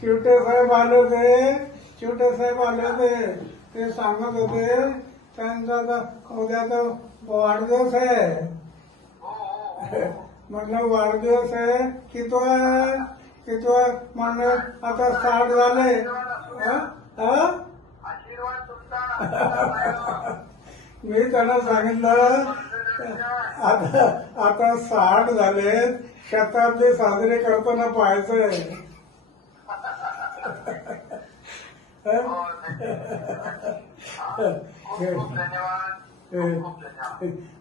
चिवटे साहेब आले होते ते सांगत होते त्यांचा उद्याचा वाढदिवस आहे. म्हटलं वाढदिवस आहे कितवा म्हणलं आता 60 झाले. मी त्यांना सांगितलं आता 60 झाले, शताब्दी साजरी करताना पाहायचंय.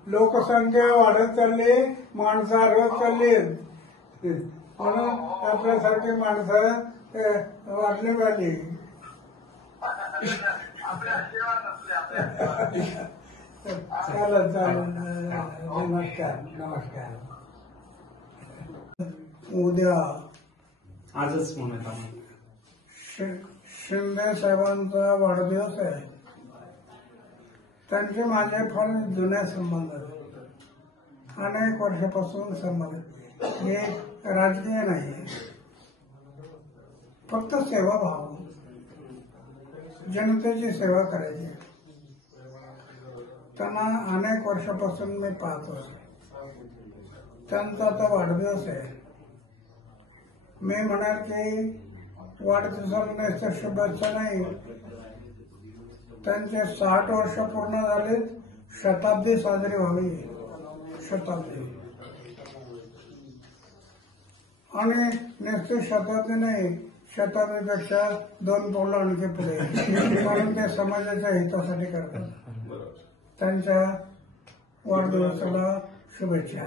लोकसंख्या वाढत चालली, माणसं आढळत चालली, म्हणून आपल्यासारखी माणसं वाढली पाहिजे. चालेल. नमस्कार. उद्या आजच म्हणत शिंदे साहेबांचा वाढदिवस आहे. त्यांचे माझे फार जुने संबंध आहेत, अनेक वर्षापासून संबंध. हे राजकीय नाही, फक्त सेवाभाव, जनतेची सेवा करायची. त्यांना अनेक वर्षापासून मी पाहतो. त्यांचा आता वाढदिवस आहे. मी म्हणाल की वाढदिवसाला शुभेच्छा नाही, त्यांचे 60 वर्ष पूर्ण झाले, शताब्दी साजरी व्हावी. शताब्दी आणि नुसती शताब्दी नाही, शताब्दीपेक्षा 2 पावलं आणखी पुढे, कारण ते समाजाच्या हितासाठी करतात. त्यांच्या वाढदिवसाला शुभेच्छा.